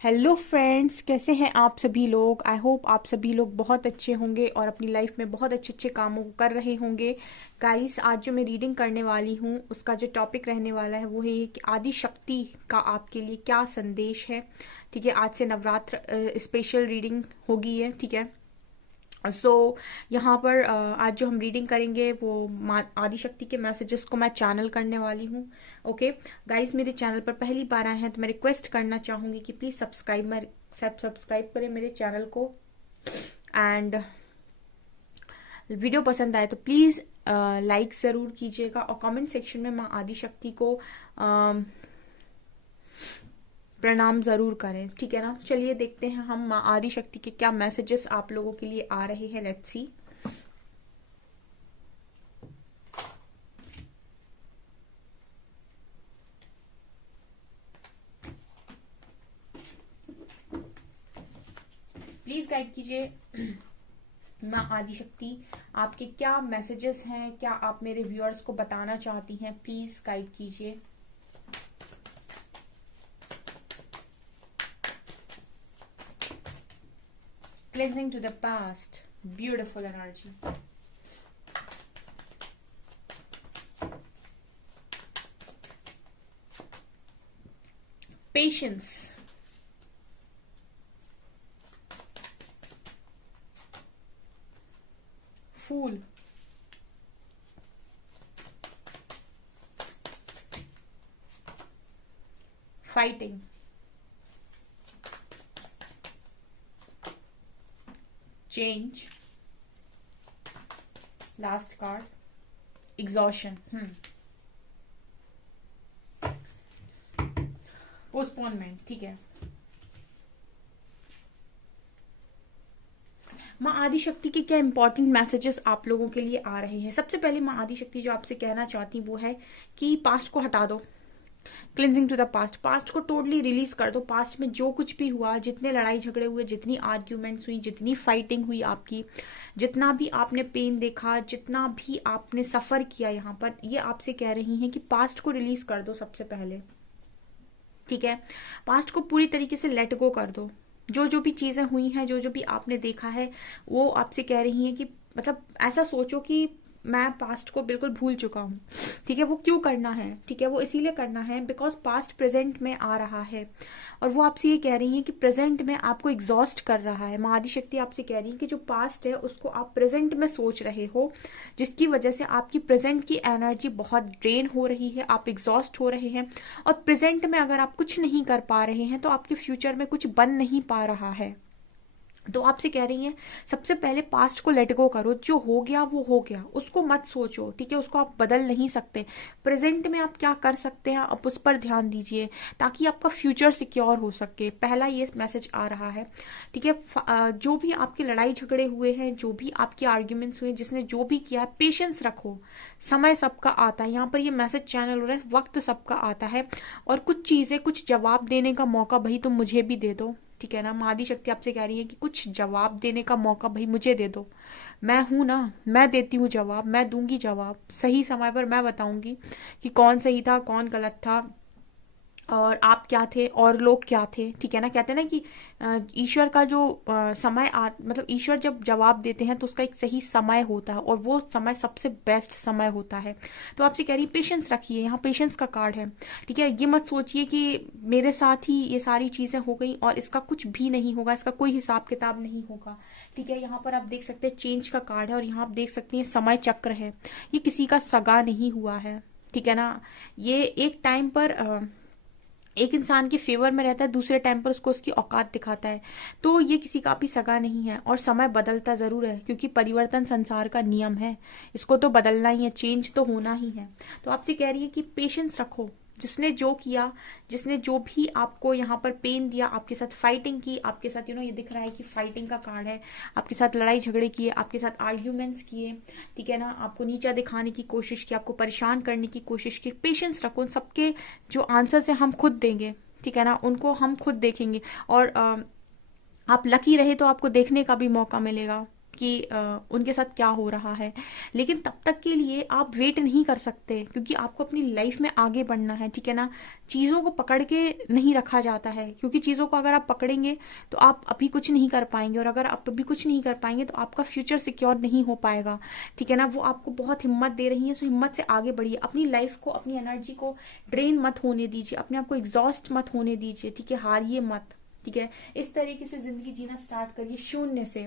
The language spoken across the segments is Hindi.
हेलो फ्रेंड्स, कैसे हैं आप सभी लोग। आई होप आप सभी लोग बहुत अच्छे होंगे और अपनी लाइफ में बहुत अच्छे अच्छे कामों को कर रहे होंगे। गाइस, आज जो मैं रीडिंग करने वाली हूँ उसका जो टॉपिक रहने वाला है वो है कि आदि शक्ति का आपके लिए क्या संदेश है। ठीक है, आज से नवरात्र स्पेशल रीडिंग होगी है। ठीक है, सो यहाँ पर आज जो हम रीडिंग करेंगे वो आदिशक्ति के मैसेजेस को मैं चैनल करने वाली हूँ। ओके गाइस, मेरे चैनल पर पहली बार आए हैं तो मैं रिक्वेस्ट करना चाहूंगी कि प्लीज सब्सक्राइब करें मेरे चैनल को। एंड वीडियो पसंद आए तो प्लीज लाइक जरूर कीजिएगा और कमेंट सेक्शन में माँ आदिशक्ति को प्रणाम जरूर करें। ठीक है ना, चलिए देखते हैं हम माँ आदिशक्ति के क्या मैसेजेस आप लोगों के लिए आ रहे हैं। Let's see. प्लीज गाइड कीजिए माँ आदिशक्ति, आपके क्या मैसेजेस हैं, क्या आप मेरे व्यूअर्स को बताना चाहती हैं, प्लीज गाइड कीजिए। Cleansing to the past, beautiful energy. Patience. Fool. Fighting. Change. Last card. Exhaustion. Postponement. ठीक है, माँ आदिशक्ति के क्या इंपॉर्टेंट मैसेजेस आप लोगों के लिए आ रहे हैं। सबसे पहले माँ आदिशक्ति जो आपसे कहना चाहती वो है कि पास्ट को हटा दो। Cleansing to the past, past को टोटली रिलीज कर दो। पास्ट में जो कुछ भी हुआ, जितने लड़ाई झगड़े हुए, जितनी आर्ग्यूमेंट्स हुई, जितनी फाइटिंग हुई आपकी, जितना भी आपने पेन देखा, जितना भी आपने सफर किया, यहाँ पर ये आपसे कह रही हैं कि पास्ट को रिलीज कर दो सबसे पहले। ठीक है, पास्ट को पूरी तरीके से लेट गो कर दो। जो जो भी चीजें हुई हैं, जो जो भी आपने देखा है, वो आपसे कह रही हैं कि मतलब ऐसा सोचो कि मैं पास्ट को बिल्कुल भूल चुका हूँ। ठीक है, वो क्यों करना है, ठीक है, वो इसीलिए करना है बिकॉज पास्ट प्रेजेंट में आ रहा है और वो आपसे ये कह रही है कि प्रेजेंट में आपको एग्जॉस्ट कर रहा है। माँ आदिशक्ति आपसे कह रही है कि जो पास्ट है उसको आप प्रेजेंट में सोच रहे हो, जिसकी वजह से आपकी प्रेजेंट की एनर्जी बहुत ड्रेन हो रही है, आप एग्जॉस्ट हो रहे हैं। और प्रेजेंट में अगर आप कुछ नहीं कर पा रहे हैं तो आपके फ्यूचर में कुछ बन नहीं पा रहा है। तो आपसे कह रही हैं सबसे पहले पास्ट को लेट गो करो। जो हो गया वो हो गया, उसको मत सोचो। ठीक है, उसको आप बदल नहीं सकते। प्रेजेंट में आप क्या कर सकते हैं आप उस पर ध्यान दीजिए ताकि आपका फ्यूचर सिक्योर हो सके। पहला ये मैसेज आ रहा है। ठीक है, जो भी आपके लड़ाई झगड़े हुए हैं, जो भी आपके आर्ग्यूमेंट्स हुए, जिसने जो भी किया है, पेशेंस रखो। समय सबका आता है, यहाँ पर ये मैसेज चैनल हो रहा है, वक्त सबका आता है और कुछ चीजें, कुछ जवाब देने का मौका भाई तुम मुझे भी दे दो। ठीक है ना, माँ आदिशक्ति आपसे कह रही है कि कुछ जवाब देने का मौका भाई मुझे दे दो। मैं हूं ना, मैं देती हूँ जवाब, मैं दूंगी जवाब सही समय पर। मैं बताऊंगी कि कौन सही था, कौन गलत था और आप क्या थे और लोग क्या थे। ठीक है ना, कहते हैं ना कि ईश्वर का जो समय मतलब ईश्वर जब जवाब देते हैं तो उसका एक सही समय होता है और वो समय सबसे बेस्ट समय होता है। तो आपसे कह रही पेशेंस रखिए, यहाँ पेशेंस का कार्ड है। ठीक है, ये मत सोचिए कि मेरे साथ ही ये सारी चीजें हो गई और इसका कुछ भी नहीं होगा, इसका कोई हिसाब किताब नहीं होगा। ठीक है, यहाँ पर आप देख सकते हैं चेंज का कार्ड है और यहाँ आप देख सकते हैं समय चक्र है। ये किसी का सगा नहीं हुआ है। ठीक है ना, ये एक टाइम पर एक इंसान के फेवर में रहता है, दूसरे टाइम पर उसको उसकी औकात दिखाता है। तो ये किसी का भी सगा नहीं है और समय बदलता जरूर है क्योंकि परिवर्तन संसार का नियम है। इसको तो बदलना ही है, चेंज तो होना ही है। तो आपसे कह रही है कि पेशेंस रखो। जिसने जो किया, जिसने जो भी आपको यहाँ पर पेन दिया, आपके साथ फाइटिंग की, आपके साथ ये दिख रहा है कि फाइटिंग का कार्ड है, आपके साथ लड़ाई झगड़े किए, आपके साथ आर्ग्यूमेंट्स किए, ठीक है ना, आपको नीचा दिखाने की कोशिश की, आपको परेशान करने की कोशिश की। पेशेंस रखो, उन सबके जो आंसर्स है हम खुद देंगे। ठीक है ना, उनको हम खुद देखेंगे और आप लकी रहे तो आपको देखने का भी मौका मिलेगा। कि उनके साथ क्या हो रहा है। लेकिन तब तक के लिए आप वेट नहीं कर सकते, क्योंकि आपको अपनी लाइफ में आगे बढ़ना है, ठीक है ना। चीज़ों को पकड़ के नहीं रखा जाता है, क्योंकि चीज़ों को अगर आप पकड़ेंगे तो आप अभी कुछ नहीं कर पाएंगे, और अगर आप अभी कुछ नहीं कर पाएंगे तो आपका फ्यूचर सिक्योर नहीं हो पाएगा, ठीक है ना। वो आपको बहुत हिम्मत दे रही है, सो हिम्मत से आगे बढ़िए। अपनी लाइफ को, अपनी एनर्जी को ड्रेन मत होने दीजिए, अपने आप को एग्जॉस्ट मत होने दीजिए, ठीक है। हारिए मत, ठीक है। इस तरीके से जिंदगी जीना स्टार्ट करिए, शून्य से,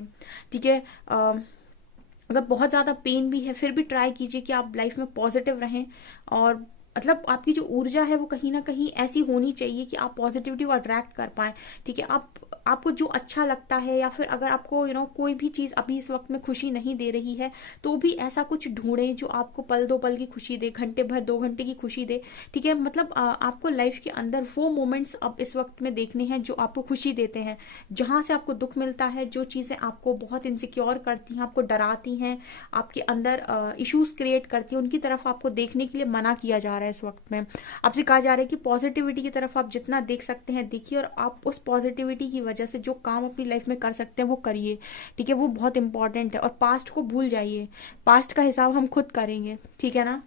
ठीक है। अगर बहुत ज़्यादा पेन भी है फिर भी ट्राई कीजिए कि आप लाइफ में पॉजिटिव रहें, और मतलब आपकी जो ऊर्जा है वो कहीं ना कहीं ऐसी होनी चाहिए कि आप पॉजिटिविटी को अट्रैक्ट कर पाएं, ठीक है। आपको जो अच्छा लगता है, या फिर अगर आपको कोई भी चीज़ अभी इस वक्त में खुशी नहीं दे रही है, तो भी ऐसा कुछ ढूंढें जो आपको पल दो पल की खुशी दे, घंटे भर 2 घंटे की खुशी दे, ठीक है। मतलब आपको लाइफ के अंदर वो मोमेंट्स अब इस वक्त में देखने हैं जो आपको खुशी देते हैं। जहां से आपको दुख मिलता है, जो चीज़ें आपको बहुत इनसिक्योर करती हैं, आपको डराती हैं, आपके अंदर इश्यूज क्रिएट करती हैं, उनकी तरफ आपको देखने के लिए मना किया जा रहा है। इस वक्त में आपसे कहा जा रहा है कि पॉजिटिविटी की तरफ आप जितना देख सकते हैं देखिए, और आप उस पॉजिटिविटी की वजह से जो काम अपनी लाइफ में कर सकते हैं वो करिए, ठीक है। वो बहुत इंपॉर्टेंट है। और पास्ट को भूल जाइए, पास्ट का हिसाब हम खुद करेंगे, ठीक है ना।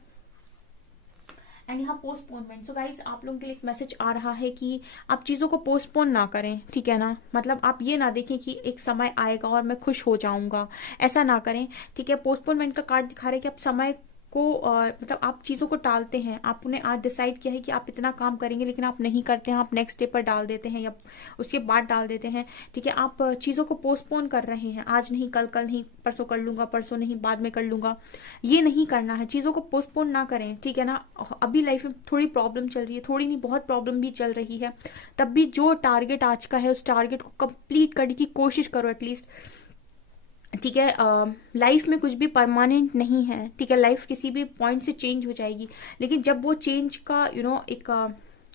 एंड यहाँ पोस्टपोनमेंट, सो गाइज आप लोगों के लिए एक मैसेज आ रहा है कि आप चीज़ों को पोस्टपोन ना करें, ठीक है ना। मतलब आप ये ना देखें कि एक समय आएगा और मैं खुश हो जाऊंगा, ऐसा ना करें, ठीक है। पोस्टपोनमेंट का कार्ड दिखा रहे हैं कि आप समय को मतलब आप चीज़ों को टालते हैं। आपने आज डिसाइड किया है कि आप इतना काम करेंगे, लेकिन आप नहीं करते हैं, आप नेक्स्ट डे पर डाल देते हैं या उसके बाद डाल देते हैं, ठीक है। आप चीज़ों को पोस्टपोन कर रहे हैं, आज नहीं, कल, कल नहीं, परसों कर लूंगा, परसों नहीं, बाद में कर लूंगा, ये नहीं करना है। चीज़ों को पोस्टपोन ना करें, ठीक है ना। अभी लाइफ में थोड़ी प्रॉब्लम चल रही है, थोड़ी नहीं बहुत प्रॉब्लम भी चल रही है, तब भी जो टारगेट आज का है उस टारगेट को कंप्लीट करने की कोशिश करो एटलीस्ट, ठीक है। लाइफ में कुछ भी परमानेंट नहीं है, ठीक है। लाइफ किसी भी पॉइंट से चेंज हो जाएगी, लेकिन जब वो चेंज का एक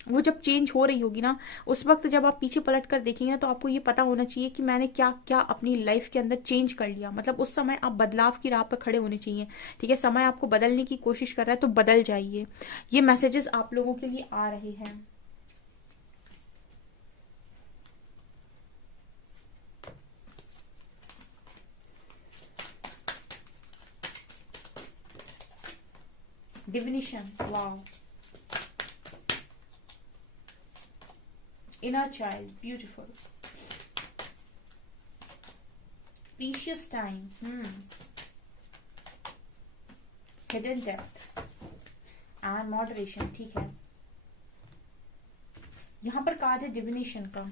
वो जब चेंज हो रही होगी ना, उस वक्त जब आप पीछे पलट कर देखेंगे तो आपको ये पता होना चाहिए कि मैंने क्या क्या अपनी लाइफ के अंदर चेंज कर लिया। मतलब उस समय आप बदलाव की राह पर खड़े होने चाहिए, ठीक है। समय आपको बदलने की कोशिश कर रहा है तो बदल जाइए। ये मैसेजेस आप लोगों के लिए आ रहे हैं। Divination, wow, inner child, beautiful, precious time, hidden depth and moderation, ठीक है। यहाँ पर कहा है डिविनेशन का।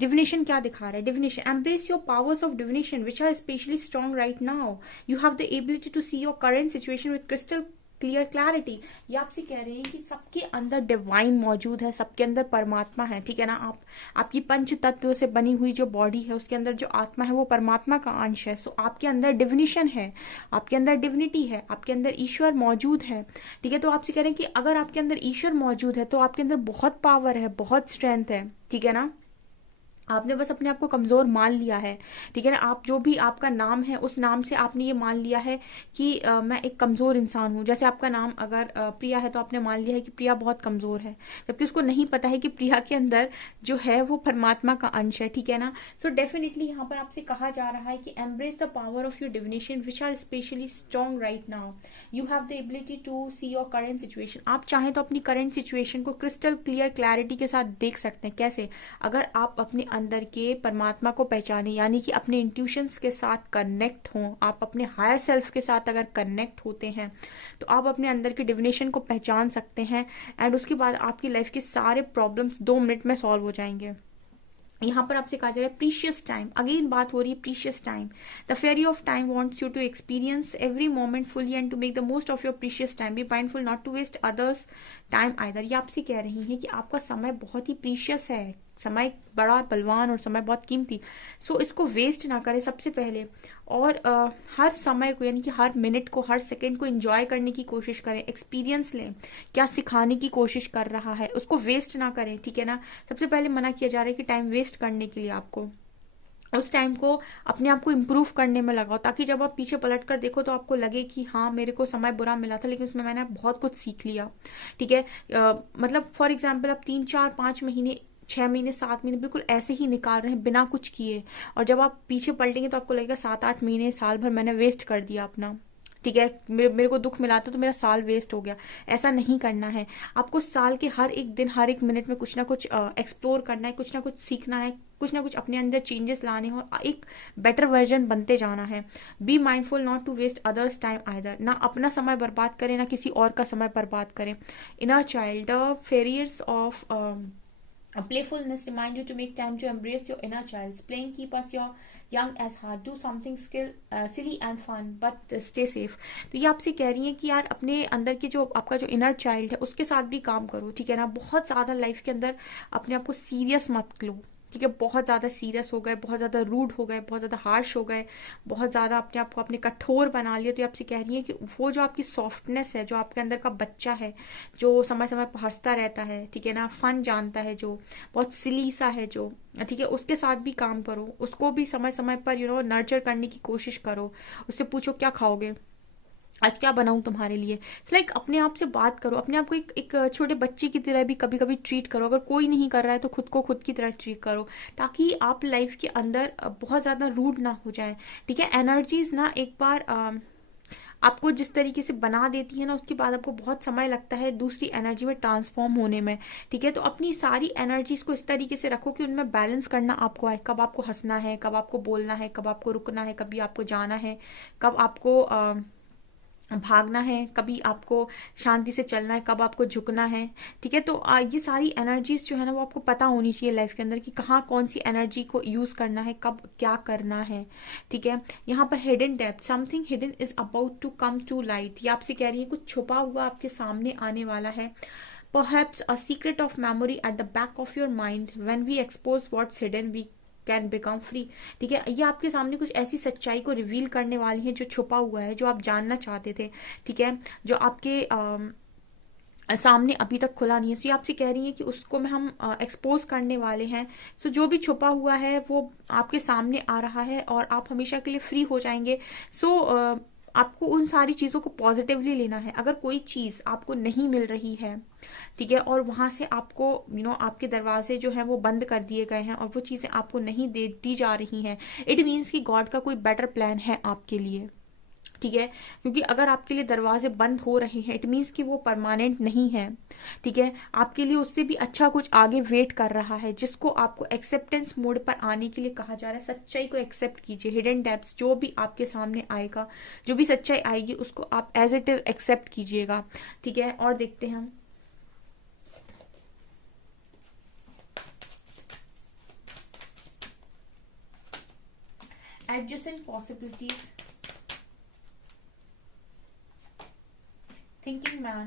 डिविनेशन क्या दिखा रहा है? Divination, embrace your powers of divination which are specially strong right now. You have the ability to see your current situation with crystal clear clarity. ये आपसे कह रहे हैं कि सबके अंदर डिवाइन मौजूद है, सबके अंदर परमात्मा है, ठीक है ना। आपकी पंच तत्व से बनी हुई जो बॉडी है उसके अंदर जो आत्मा है वो परमात्मा का अंश है। सो आपके अंदर डिविनेशन है, आपके अंदर डिविनिटी है, आपके अंदर ईश्वर मौजूद है, ठीक है। तो आपसे कह रहे हैं कि अगर आपके अंदर ईश्वर मौजूद है तो आपके अंदर बहुत पावर है, बहुत स्ट्रेंथ है, ठीक है ना। आपने बस अपने आप को कमज़ोर मान लिया है, ठीक है ना। आप जो भी आपका नाम है उस नाम से आपने ये मान लिया है कि मैं एक कमज़ोर इंसान हूँ। जैसे आपका नाम अगर प्रिया है तो आपने मान लिया है कि प्रिया बहुत कमज़ोर है, जबकि उसको नहीं पता है कि प्रिया के अंदर जो है वो परमात्मा का अंश है, ठीक है ना। सो डेफिनेटली यहाँ पर आपसे कहा जा रहा है कि embrace the power of your divination which are specially strong right now. You have the ability to see your current situation. आप चाहें तो अपनी करेंट सिचुएशन को क्रिस्टल क्लियर क्लैरिटी के साथ देख सकते हैं। कैसे? अगर आप अपने अंदर के परमात्मा को पहचाने, यानी कि अपने इंट्यूशंस के साथ कनेक्ट हों, आप अपने हायर सेल्फ के साथ अगर कनेक्ट होते हैं तो आप अपने अंदर के डिविनेशन को पहचान सकते हैं, एंड उसके बाद आपकी लाइफ के सारे प्रॉब्लम्स 2 मिनट में सॉल्व हो जाएंगे। यहाँ पर आपसे कहा जा रहा है प्रीशियस टाइम, अगेन बात हो रही है precious time. The fairy of time wants you to experience every moment fully and to make the most of your precious time. Be mindful not to waste others time either. ये आपसे कह रही हैं कि आपका समय बहुत ही प्रीशियस है, समय बड़ा बलवान और समय बहुत कीमती। सो इसको वेस्ट ना करें सबसे पहले, और हर समय को, यानी कि हर मिनट को, हर सेकंड को एंजॉय करने की कोशिश करें, एक्सपीरियंस लें, क्या सिखाने की कोशिश कर रहा है उसको वेस्ट ना करें, ठीक है ना। सबसे पहले मना किया जा रहा है कि टाइम वेस्ट करने के लिए आपको उस टाइम को अपने आप को इम्प्रूव करने में लगाओ, ताकि जब आप पीछे पलट कर देखो तो आपको लगे कि हाँ मेरे को समय बुरा मिला था लेकिन उसमें मैंने बहुत कुछ सीख लिया, ठीक है। मतलब फॉर एग्जाम्पल आप 3, 4, 5 महीने 6 महीने 7 महीने बिल्कुल ऐसे ही निकाल रहे हैं बिना कुछ किए, और जब आप पीछे पलटेंगे तो आपको लगेगा 7 8 महीने साल भर मैंने वेस्ट कर दिया अपना। ठीक है, मेरे को दुख मिला तो मेरा साल वेस्ट हो गया। ऐसा नहीं करना है। आपको साल के हर एक दिन हर एक मिनट में कुछ ना कुछ एक्सप्लोर करना है, कुछ ना कुछ सीखना है, कुछ ना कुछ अपने अंदर चेंजेस लाने हो, एक बेटर वर्जन बनते जाना है। Be mindful not to waste others time either, ना अपना समय बर्बाद करें ना किसी और का समय बर्बाद करें। Inner child, the fairies of playfulness remind you to make time to embrace your inner child. Playing keep us your young as heart. Do something silly and fun, but stay safe. तो ये आपसे कह रही है कि यार अपने अंदर के जो आपका जो इनर चाइल्ड है उसके साथ भी काम करो, ठीक है ना। बहुत ज़्यादा लाइफ के अंदर अपने आप को सीरियस मत लो, ठीक है। बहुत ज़्यादा सीरियस हो गए, बहुत ज़्यादा रूड हो गए, बहुत ज़्यादा हार्श हो गए, बहुत ज़्यादा अपने आप को अपने कठोर बना लिया। तो ये आपसे कह रही है कि वो जो आपकी सॉफ्टनेस है, जो आपके अंदर का बच्चा है, जो समय समय पर हंसता रहता है, ठीक है ना, फन जानता है, जो बहुत सिली सा है, जो ठीक है, उसके साथ भी काम करो। उसको भी समय समय पर नर्चर करने की कोशिश करो। उससे पूछो क्या खाओगे, आज क्या बनाऊं तुम्हारे लिए। इट्स लाइक अपने आप से बात करो, अपने आप को एक छोटे बच्चे की तरह भी कभी कभी ट्रीट करो। अगर कोई नहीं कर रहा है तो खुद को खुद की तरह ट्रीट करो, ताकि आप लाइफ के अंदर बहुत ज़्यादा रूड ना हो जाए, ठीक है। एनर्जीज ना एक बार आपको जिस तरीके से बना देती है ना, उसके बाद आपको बहुत समय लगता है दूसरी एनर्जी में ट्रांसफॉर्म होने में, ठीक है। तो अपनी सारी एनर्जीज को इस तरीके से रखो कि उनमें बैलेंस करना आपको आए। कब आपको हंसना है, कब आपको बोलना है, कब आपको रुकना है, कभी आपको जाना है, कब आपको भागना है, कभी आपको शांति से चलना है, कब आपको झुकना है, ठीक है। तो ये सारी एनर्जीज जो है ना वो आपको पता होनी चाहिए लाइफ के अंदर कि कहाँ कौन सी एनर्जी को यूज करना है, कब क्या करना है, ठीक है। यहाँ पर hidden depth, something hidden is about to come to light. ये आपसे कह रही है कुछ छुपा हुआ आपके सामने आने वाला है। Perhaps a secret of memory at the back of your mind. When we expose what's hidden, we can become free, ठीक है। ये आपके सामने कुछ ऐसी सच्चाई को रिवील करने वाली है जो छुपा हुआ है, जो आप जानना चाहते थे, ठीक है, जो आपके सामने अभी तक खुला नहीं है। सो ये आपसे कह रही है कि उसको में हम एक्सपोज करने वाले हैं। सो जो भी छुपा हुआ है वो आपके सामने आ रहा है और आप हमेशा के लिए फ्री हो जाएंगे। सो आपको उन सारी चीज़ों को पॉजिटिवली लेना है। अगर कोई चीज़ आपको नहीं मिल रही है, ठीक है, और वहां से आपको आपके दरवाजे जो है वो बंद कर दिए गए हैं और वो चीज़ें आपको नहीं दे दी जा रही हैं, इट मीन्स कि गॉड का कोई बेटर प्लान है आपके लिए, ठीक है। क्योंकि अगर आपके लिए दरवाजे बंद हो रहे हैं, इट मीन्स कि वो परमानेंट नहीं है, ठीक है। आपके लिए उससे भी अच्छा कुछ आगे वेट कर रहा है, जिसको आपको एक्सेप्टेंस मोड पर आने के लिए कहा जा रहा है। सच्चाई को एक्सेप्ट कीजिए। हिडन डेप्थ्स जो भी आपके सामने आएगा, जो भी सच्चाई आएगी, उसको आप एज इट इज एक्सेप्ट कीजिएगा, ठीक है। और देखते हैं हम adjacent possibilities. Thinking man,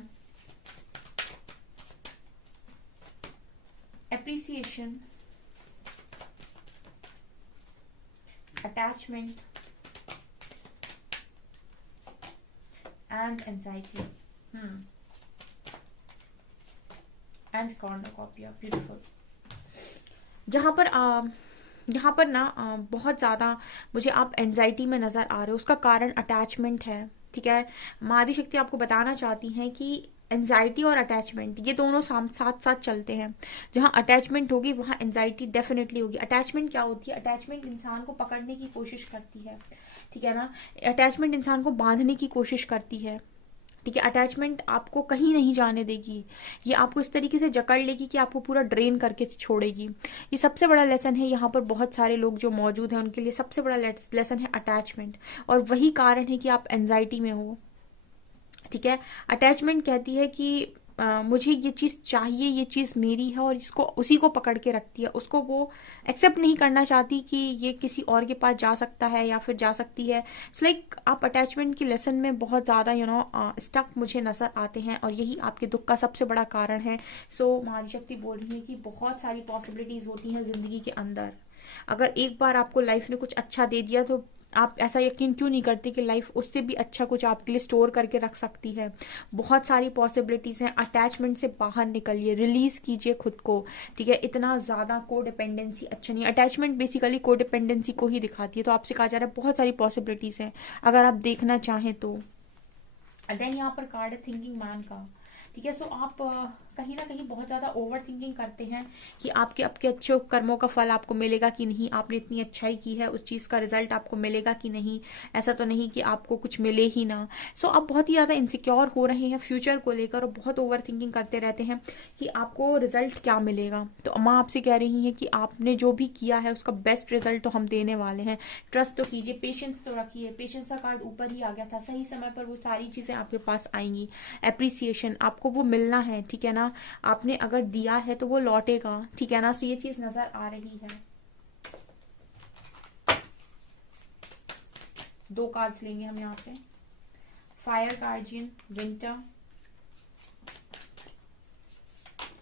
appreciation, attachment, and anxiety. And cornucopia, beautiful. यहाँ पर ना बहुत ज़्यादा मुझे आप एंजाइटी में नज़र आ रहे हो। उसका कारण अटैचमेंट है, ठीक है। मादी शक्ति आपको बताना चाहती हैं कि एंजाइटी और अटैचमेंट ये दोनों साथ साथ चलते हैं। जहाँ अटैचमेंट होगी वहाँ एंजाइटी डेफिनेटली होगी। अटैचमेंट क्या होती है? अटैचमेंट इंसान को पकड़ने की कोशिश करती है, ठीक है ना। अटैचमेंट इंसान को बांधने की कोशिश करती है, ठीक है। अटैचमेंट आपको कहीं नहीं जाने देगी, ये आपको इस तरीके से जकड़ लेगी कि आपको पूरा ड्रेन करके छोड़ेगी। ये सबसे बड़ा लेसन है यहाँ पर बहुत सारे लोग जो मौजूद हैं उनके लिए सबसे बड़ा लेसन है अटैचमेंट, और वही कारण है कि आप एंजाइटी में हो, ठीक है। अटैचमेंट कहती है कि मुझे ये चीज़ चाहिए, ये चीज़ मेरी है, और इसको उसी को पकड़ के रखती है। उसको वो एक्सेप्ट नहीं करना चाहती कि ये किसी और के पास जा सकता है या फिर जा सकती है। इट्स लाइक आप अटैचमेंट की लेसन में बहुत ज़्यादा स्टक मुझे नज़र आते हैं, और यही आपके दुख का सबसे बड़ा कारण है। सो मादी शक्ति बोल रही है कि बहुत सारी पॉसिबिलिटीज़ होती हैं ज़िंदगी के अंदर। अगर एक बार आपको लाइफ ने कुछ अच्छा दे दिया तो आप ऐसा यकीन क्यों नहीं करते कि लाइफ उससे भी अच्छा कुछ आपके लिए स्टोर करके रख सकती है। बहुत सारी पॉसिबिलिटीज हैं। अटैचमेंट से बाहर निकलिए, रिलीज कीजिए खुद को, ठीक है। इतना ज्यादा को डिपेंडेंसी अच्छा नहीं। अटैचमेंट बेसिकली को डिपेंडेंसी को ही दिखाती है। तो आपसे कहा जा रहा है बहुत सारी पॉसिबिलिटीज हैं अगर आप देखना चाहें तो। देन यहाँ पर कार्ड है थिंकिंग मैन का, ठीक है। सो आप कहीं ना कहीं बहुत ज़्यादा ओवर थिंकिंग करते हैं कि आपके आपके अच्छे कर्मों का फल आपको मिलेगा कि नहीं, आपने इतनी अच्छाई की है उस चीज़ का रिजल्ट आपको मिलेगा कि नहीं, ऐसा तो नहीं कि आपको कुछ मिले ही ना। सो आप बहुत ही ज़्यादा इनसिक्योर हो रहे हैं फ्यूचर को लेकर और बहुत ओवर थिंकिंग करते रहते हैं कि आपको रिजल्ट क्या मिलेगा। तो अम्मा आपसे कह रही हैं कि आपने जो भी किया है उसका बेस्ट रिजल्ट तो हम देने वाले हैं। ट्रस्ट तो कीजिए, पेशेंस तो रखिए। पेशेंस का कार्ड ऊपर ही आ गया था, सही समय पर वो सारी चीज़ें आपके पास आएंगी। एप्रिसिएशन, आपको वो मिलना है, ठीक है ना, आपने अगर दिया है तो वो लौटेगा, ठीक है ना। सो ये चीज़ नज़र आ रही है। 2 कार्ड्स लेंगे हम यहाँ पे। Fire guardian, winter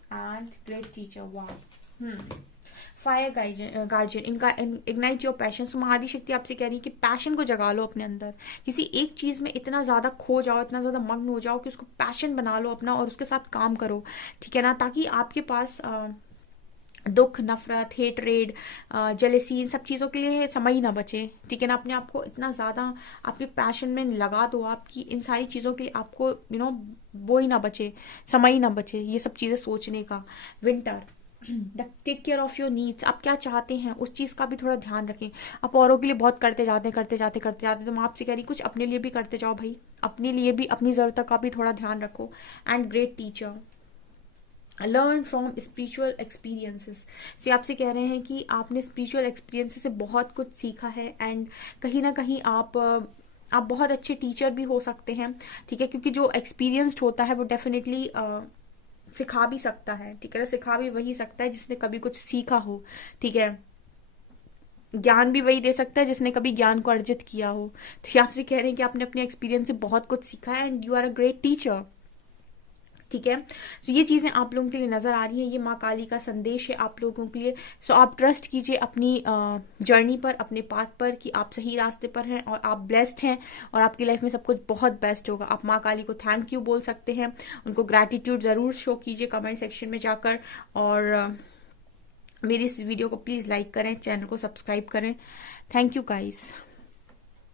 and great teacher. वाह। फायर गार्जियन, इनका इग्नाइट योर पैशन। सो आदि शक्ति आपसे कह रही है कि पैशन को जगा लो अपने अंदर। किसी एक चीज में इतना ज्यादा खो जाओ, इतना ज्यादा मग्न हो जाओ कि उसको पैशन बना लो अपना और उसके साथ काम करो, ठीक है ना, ताकि आपके पास दुख, नफरत, हेटरेड, जेलेसी, इन सब चीज़ों के लिए समय ही ना बचे, ठीक है ना। अपने आप को इतना ज़्यादा आपके पैशन में लगा दो आपकी इन सारी चीज़ों के लिए आपको वो ही ना बचे, समय ही ना बचे ये सब चीज़ें सोचने का। Winter, take care of your needs. आप क्या चाहते हैं उस चीज़ का भी थोड़ा ध्यान रखें। आप औरों के लिए बहुत करते जाते तो मैं आपसे कह रही कुछ अपने लिए भी करते जाओ भाई, अपने लिए भी अपनी ज़रूरत का भी थोड़ा ध्यान रखो। And great teacher, learn from spiritual experiences. से आपसे कह रहे हैं कि आपने स्पिरिचुअल एक्सपीरियंसेस से बहुत कुछ सीखा है एंड कहीं ना कहीं आप बहुत अच्छे टीचर भी हो सकते हैं, ठीक है, क्योंकि जो एक्सपीरियंस्ड होता है वो डेफिनेटली सिखा भी सकता है, ठीक है ना। सिखा भी वही सकता है जिसने कभी कुछ सीखा हो, ठीक है। ज्ञान भी वही दे सकता है जिसने कभी ज्ञान को अर्जित किया हो। तो ये आपसे कह रहे हैं कि आपने अपने एक्सपीरियंस से बहुत कुछ सीखा है and you are a great teacher, ठीक है। तो ये चीजें आप लोगों के लिए नजर आ रही हैं। ये माँ काली का संदेश है आप लोगों के लिए। सो आप ट्रस्ट कीजिए अपनी जर्नी पर, अपने पाथ पर, कि आप सही रास्ते पर हैं और आप ब्लेस्ड हैं और आपकी लाइफ में सब कुछ बहुत बेस्ट होगा। आप माँ काली को थैंक यू बोल सकते हैं, उनको ग्रैटिट्यूड जरूर शो कीजिए कमेंट सेक्शन में जाकर। और मेरी इस वीडियो को प्लीज लाइक करें, चैनल को सब्सक्राइब करें। Thank you guys.